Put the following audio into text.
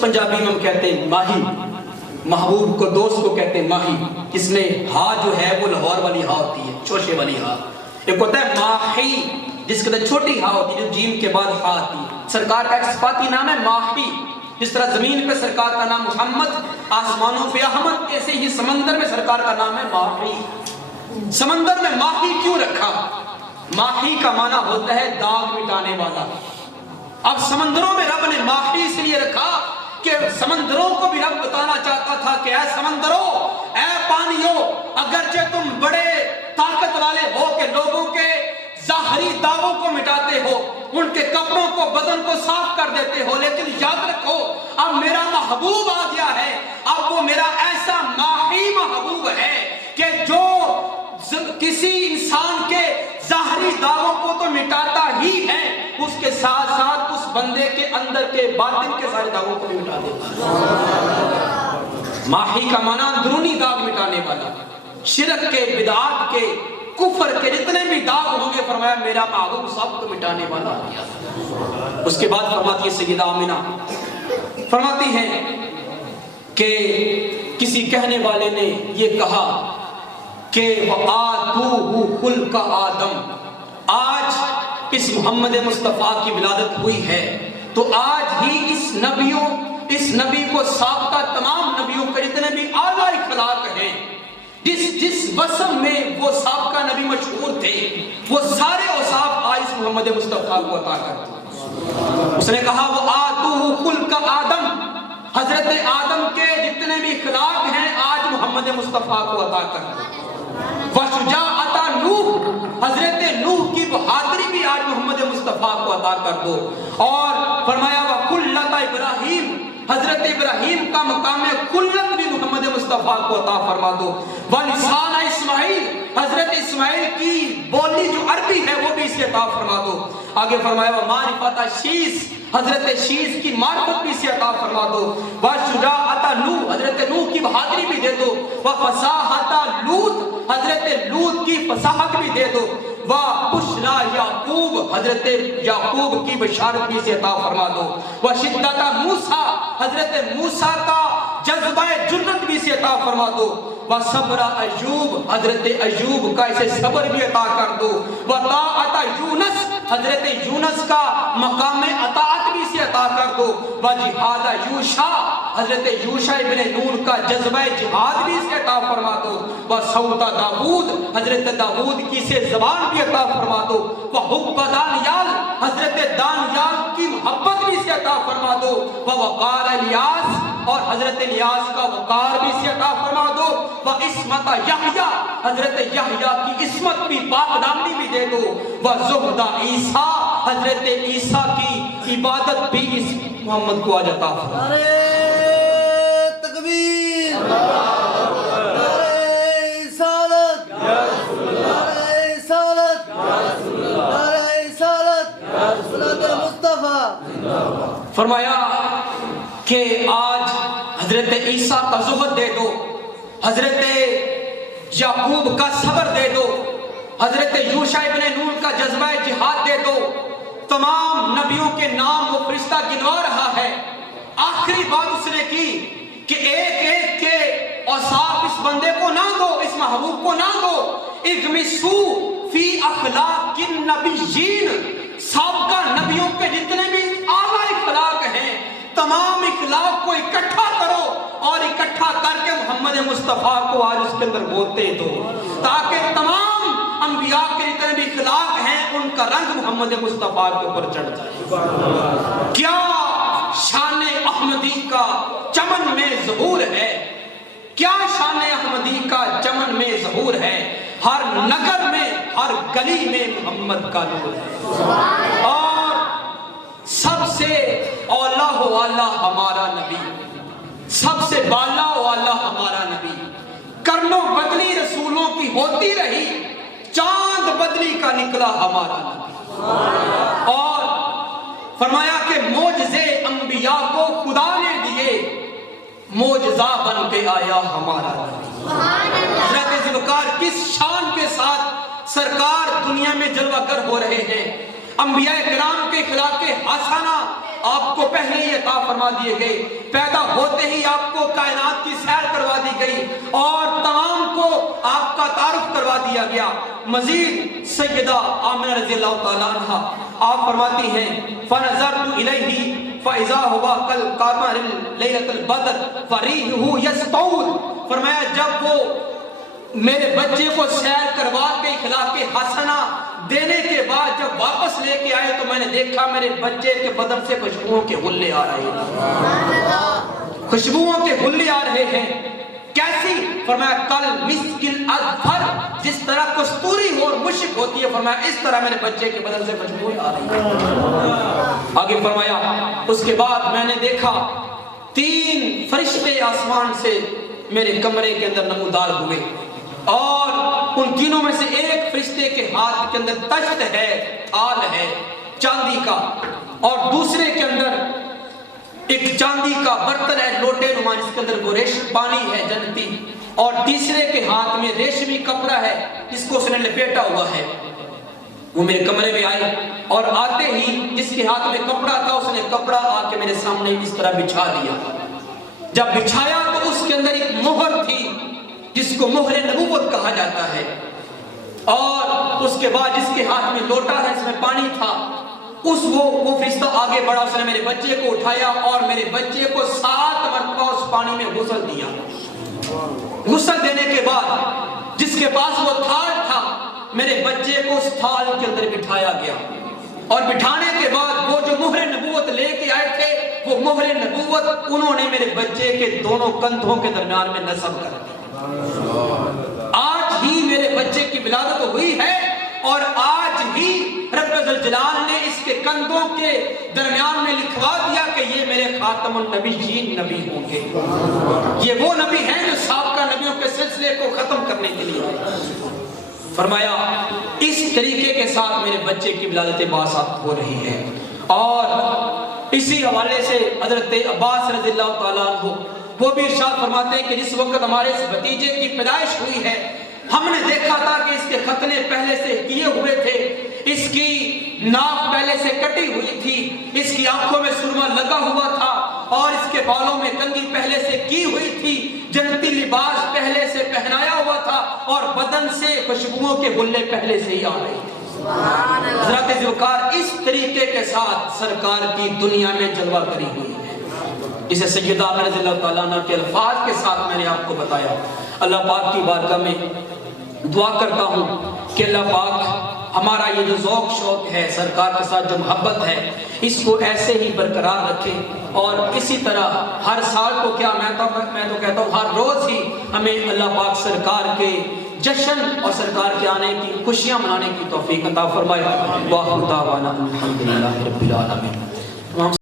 पंजाबी में हम कहते हैं माही, महबूब को दोस्त को कहते हैं माही, इसमें हा जो है वो लाहौर वाली हा होती है, छोटे वाली हा। एक होता है माही जिसके अंदर छोटी हा होती है, जो जीम के बाद हा आती है। सरकार का एक सिफाती नाम है माही। जिस तरह जमीन पे सरकार का नाम मोहम्मद, आसमानों पे अहमद, ऐसे ही समंदर में सरकार का नाम है माही। समंदर में माही क्यों रखा? माही का माना होता है दाग मिटाने वाला। अब समंदरों में रब ने माही इसलिए रखा कि समंदरों को भी रब बताना चाहता था कि ऐ समंदरों, ऐ पानियों, अगरचे तुम बड़े ताकत वाले हो कि लोगों के ज़ाहरी दावों को मिटाते हो, उनके कपड़ों को, बदन को साफ कर देते हो, लेकिन याद रखो अब मेरा महबूब आ गया है। अब वो मेरा ऐसा माही महबूब है कि जो किसी इंसान के ज़ाहरी दावों को तो मिटाता ही है, उसके साथ साथ उस बंदे के अंदर के बातिन के सारे दावों को भी मिटा देता है। माही का माना अंदरूनी दाग मिटाने वाला। शिरक के, बिदअत के, कुफर के जितने भी दाग होंगे, फरमाया मेरा महबूब सबको मिटाने वाला आ गया। उसके बाद फरमाती है सय्यदा आमिना, फरमाती हैं कि किसी कहने वाले ने ये कहा कि वआतूहु खुल्क आदम, आज इस मोहम्मद मुस्तफ़ा की विलादत हुई है तो आज ही इस नबी को साबका तमाम नबियों के जितने भी आला इखलाक हैं, जिस वसम में वो साबका नबी मशहूर थे, वो सारे औसाफ आज इस मोहम्मद मुस्तफ़ा को अता कर दिए। उसने कहा वो आतूहु खुल्क आदम, हजरत आदम के जितने भी इखलाक हैं आज मोहम्मद मुस्तफ़ा को अता कर दिए। वशुजाअता नूह, हजरत नूह की बहादुरी भी आज मोहम्मद मुस्तफ़ा को अता कर दो। और फरमाया वकुल्लत इब्राहीम, हजरत इब्राहीम का मकाम कुल्लत भी मोहम्मद मुस्तफ़ा को अता फरमा दो। वलिसान इस्माइल, हजरत इस्माइल की बोली जो अरबी है वो भी इसे अता फरमा दो। आगे फरमाया व मारिफत शीस, हजरत शीस की मार्फत भी इसे अता फरमा दो। वशुजाअता नूह, हजरत नूह की बहादुरी भी दे दो। व फसाहता लूत, हजरत लूत की फसाहत भी दे दो। बुशरा याकूब, हजरत याकूब की बशारत भी से अता फरमा दो। व शिद्दत मूसा, हजरत मूसा का जज्बा जुर्रत भी से अता फरमा दो। व सब्र अय्यूब, हजरत अय्यूब का इसे सब्र भी अता कर दो। व ताअत यूनुस, हजरत यूनुस का मकाम अताअत भी से अता कर दो। व जिहाद यूशा, हजरत यूशा इब्ने नून का जज्बा जिहाद भी से अता फरमा दो। व सौता दाऊद, हजरत दाऊद की से ज़बान भी अता फरमा दो। व हुब्ब दानियाल, हजरत दानियाल की मोहब्बत भी से अता फरमा दो। व वक़ार इलियास, और हजरत इलियास का वक़ार भी से अता फरमा दो। व इस्मत यहया, हजरत यहया की इस्मत भी, पाकदामनी भी दे दो। व ज़ुहद ईसा, हजरत ईसा की इबादत भी इस मोहम्मद को आज अता फरमा। नारे तकबीर, फरमाया कि आज हजरत ईसा का ज़ुहद दे दो, हजरत याकूब का सब्र दे दो, हजरत यूशा इब्ने नून का जज्बा जिहाद दे दो। तमाम नबियों के नाम वो फरिश्ता गिनवा रहा है। आखिरी बात उसने की कि एक एक के औसाफ इस बंदे को ना दो, इस महबूब को ना दो। इगमिसू फी अखलाकिन नबिय्यीन, साबका नबियों के जितने भी आला इखलाक हैं, तमाम इखलाक को इकट्ठा करो और इकट्ठा करके मोहम्मद मुस्तफ़ा को आज उसके अंदर बोलते दो, ताकि तमाम अंबिया के जितने भी इखलाक हैं उनका रंग मोहम्मद मुस्तफ़ा के ऊपर चढ़ जाए। क्या शान अहमदी का चमन में ज़हूर है, क्या शान अहमदी का चमन में ज़हूर है। हर नगर में, हर गली में मोहम्मद का नूर है। और सबसे औला वाला हमारा नबी, सबसे बाला वाला हमारा नबी, करनो बदली रसूलों की होती रही, चांद बदली का निकला हमारा नबी। और फरमाया कि मोजज़े अंबिया को खुदा ने दिए, मोजज़ा बन के आया हमारा नबी। हज़रत ज़ुल्फ़िकार किस शान के साथ सरकार दुनिया में जलवागर हो रहे हैं। انبیاء کرام کے اخلاق حسنہ آپ کو پہلے ہی عطا فرما دیے گئے، پیدا ہوتے ہی آپ کو کائنات کی سیر کروا دی گئی اور تمام کو آپ کا تعارف کروا دیا گیا۔ مزید سیدہ آمنہ رضی اللہ تعالیٰ عنہ آپ فرماتی ہیں فَنَظَرْتُ إِلَيْهِ فَإِذَا هُوَ كَالْقَمَرِ لَيْلَةِ الْبَدْرِ فَرِيحُهُ يَسْطَوْلُ، فرمایا جب وہ میرے بچے کو سیر کروا کے اخلاق حسنہ دینے کے بعد جب واپس لے کے آئے تو میں نے دیکھا میرے بچے کے بدن سے خوشبوؤں کے غلے آ رہے ہیں، خوشبوؤں کے غلے آ رہے ہیں۔ کیسی؟ فرمایا کل مسک الاذفر، جس طرح کستوری ہو اور مشک ہوتی ہے، فرمایا اس طرح میرے بچے کے بدن سے خوشبوئیں آ رہی ہیں۔ آگے فرمایا اس کے بعد میں نے دیکھا 3 فرشتے آسمان سے میرے کمرے کے اندر نمودار ہوئے اور ان تینوں میں سے ایک فرشتے کے ہاتھ کے اندر تشت ہے، تھال ہے چاندی کا، اور دوسرے کے اندر ایک چاندی کا برتن ہے لوٹے نما جس کے اندر وہ پانی ہے جنتی، اور تیسرے کے ہاتھ میں ریشمی کپڑا ہے جس کو اس نے لپیٹا ہوا ہے۔ وہ میرے کمرے میں آئے اور آتے ہی جس کے ہاتھ میں کپڑا تھا اس نے کپڑا آ کے میرے سامنے اس طرح بچھا دیا۔ جب بچھایا تو اس کے اندر ایک مہر تھی جس کو مہر نبوت کہا جاتا ہے، اور اس کے بعد جس کے ہاتھ میں لوٹا ہے اس میں پانی تھا، وہ فرشتہ آگے بڑھا، اس نے میرے بچے کو اٹھایا اور میرے بچے کو 7 مرتبہ اس پانی میں غسل دیا۔ غسل دینے کے بعد جس کے پاس وہ تھال تھا میرے بچے کو اس تھال کے اندر بٹھایا گیا، اور بٹھانے کے بعد وہ جو مہر نبوت لے کے آئے تھے وہ مہر نبوت انہوں نے میرے بچے کے دونوں کندھوں کے درمیان میں نصب کر دی۔ آج ہی میرے بچے کی ولادت ہوئی ہے اور آج ہی رب ذوالجلال نے اس کے کندھوں کے درمیان میں لکھوا دیا کہ یہ میرے خاتم النبیین نبی ہوں گے، یہ وہ نبی ہیں جو سابقہ نبیوں کے سلسلے کو ختم کرنے کے لیے آئے۔ فرمایا اس طریقے کے ساتھ میرے بچے کی ولادت باثبات ہو رہی ہے، اور اسی حوالے سے حضرت عباس رضی اللہ تعالیٰ عنہ وہ بھی ارشاد فرماتے ہیں کہ جس وقت ہمارے اس بھتیجے کی پیدائش ہوئی ہے ہم نے دیکھا تھا کہ اس کے ختنے پہلے سے کیے ہوئے تھے، اس کی ناک پہلے سے کٹی ہوئی تھی، اس کی آنکھوں میں سرما لگا ہوا تھا، اور اس کے بالوں میں کنگھی پہلے سے کی ہوئی تھی، جنتی لباس پہلے سے پہنایا ہوا تھا، اور بدن سے خوشبوؤں کے غلے پہلے سے ہی آ رہے تھے۔ حضرت ذوالفقار اس طریقے کے ساتھ سرکار کی دنیا میں جلوہ کری ہوئی ہے۔ اسے سیدہ آمنہ رضی اللہ تعالیٰ عنہ کے الفاظ کے ساتھ میں نے آپ کو بتایا۔ اللہ پاک کی بارگاہ میں دعا کرتا ہوں کہ اللہ پاک ہمارا یہ جو ذوق شوق ہے سرکار کے ساتھ جو محبت ہے اس کو ایسے ہی برقرار رکھے، اور اسی طرح ہر سال کو کیا میں تو کہتا ہوں ہر روز ہی ہمیں اللہ پاک سرکار کے جشن اور سرکار کے آنے کی خوشیاں منانے کی توفیق عطا فرمائے۔ وآخر دعوانا الحمدللہ رب العالمین۔